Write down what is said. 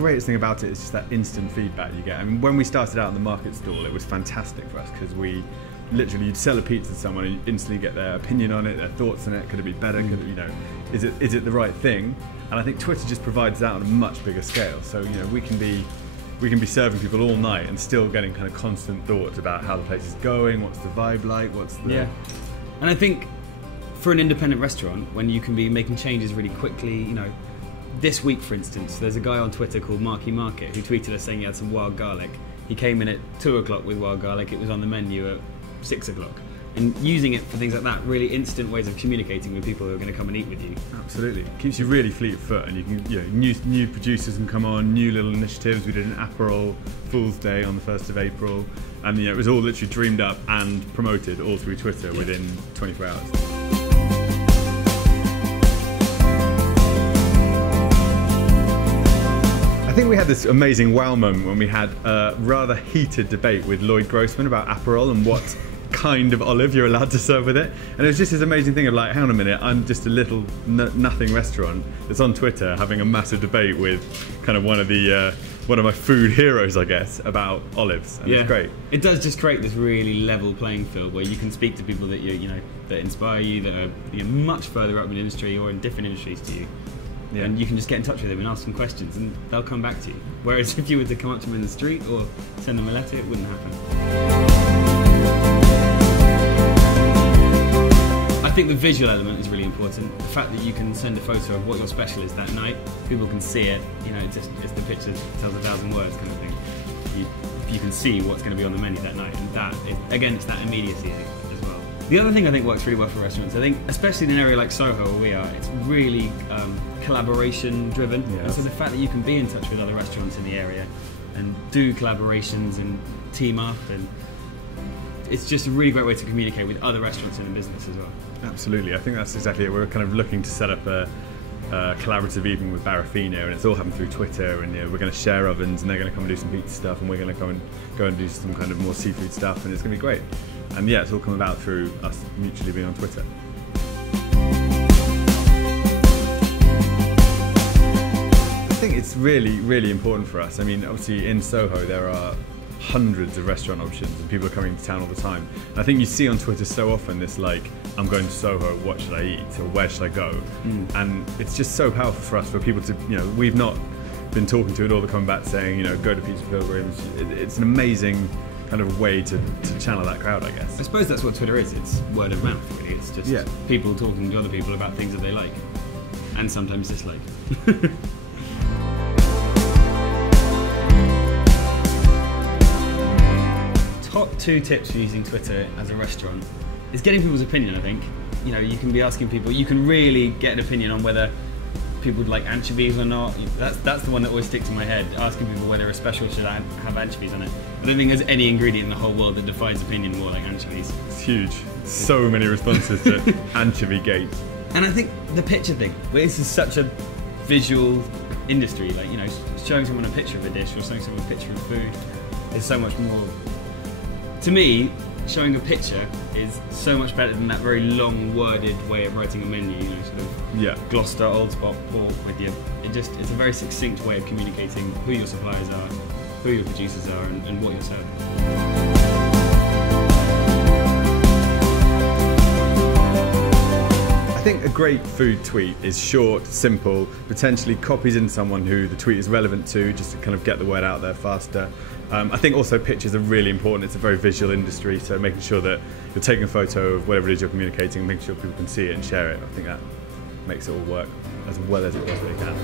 greatest thing about it is just that instant feedback you get. I mean, when we started out in the market stall, it was fantastic for us because we literally, you'd sell a pizza to someone and you instantly get their opinion on it, their thoughts on it. Could it be better? Could it, you know, is it the right thing? And I think Twitter just provides that on a much bigger scale. So, you know, we can be serving people all night and still getting kind of constant thoughts about how the place is going, what's the vibe like, what's the... Yeah. And I think for an independent restaurant, when you can be making changes really quickly, you know, this week, for instance, there's a guy on Twitter called Marky Market who tweeted us saying he had some wild garlic. He came in at 2 o'clock with wild garlic. It was on the menu at 6 o'clock. And using it for things like that, really instant ways of communicating with people who are going to come and eat with you. Absolutely. It keeps you really fleet of foot, and you can, you know, new producers can come on, new little initiatives. We did an Aperol Fool's Day on the 1st of April, and you know, it was all literally dreamed up and promoted all through Twitter within 24 hours. I think we had this amazing wow moment when we had a rather heated debate with Lloyd Grossman about Aperol and what kind of olive you're allowed to serve with it. And it was just this amazing thing of like, hang on a minute, I'm just a little nothing restaurant that's on Twitter having a massive debate with kind of one of my food heroes, I guess, about olives. And it's great. It does just create this really level playing field where you can speak to people that you know that inspire you, that are, you know, much further up in the industry or in different industries to you. Yeah. And you can just get in touch with them and ask them questions and they'll come back to you. Whereas if you were to come up to them in the street or send them a letter, it wouldn't happen. I think the visual element is really important. The fact that you can send a photo of what your special is that night, people can see it, you know, it's the picture tells 1,000 words kind of thing. You can see what's going to be on the menu that night, and that, again, it's that immediacy as well. The other thing I think works really well for restaurants, I think, especially in an area like Soho where we are, it's really collaboration driven. Yes. And so the fact that you can be in touch with other restaurants in the area and do collaborations and team up, and it's just a really great way to communicate with other restaurants in the business as well. Absolutely, I think that's exactly it. We're kind of looking to set up a collaborative evening with Barafina, and it's all happened through Twitter, and you know, we're going to share ovens and they're going to come and do some pizza stuff, and we're going to go and do some kind of more seafood stuff, and it's going to be great. And yeah, it's all come about through us mutually being on Twitter. I think it's really, really important for us. I mean, obviously in Soho there are hundreds of restaurant options and people are coming to town all the time. And I think you see on Twitter so often this like, I'm going to Soho, what should I eat, or where should I go? And it's just so powerful for us, for people to, you know, we've not been talking to it all, the coming back saying, you know, go to Pizza Pilgrim. It's an amazing kind of way to channel that crowd, I guess. I suppose that's what Twitter is. It's word of mouth, really. It's just people talking to other people about things that they like and sometimes dislike. Top 2 tips for using Twitter as a restaurant is getting people's opinion, I think. You know, you can be asking people, you can really get an opinion on whether people would like anchovies or not. That's the one that always sticks in my head, asking people whether a special should have anchovies on it. I don't think there's any ingredient in the whole world that defines opinion more like anchovies. It's huge. So many responses to anchovy gate. And I think the picture thing, this is such a visual industry, like, you know, showing someone a picture of a dish or showing someone a picture of food is so much more, to me, showing a picture is so much better than that very long worded way of writing a menu, you know, sort of Gloucester, Old Spot, pork with you. It's a very succinct way of communicating who your suppliers are, who your producers are, and what you're serving. I think a great food tweet is short, simple, potentially copies in someone who the tweet is relevant to, just to kind of get the word out there faster. I think also pictures are really important. It's a very visual industry, so making sure that you're taking a photo of whatever it is you're communicating, making sure people can see it and share it. I think that makes it all work as well as it possibly can.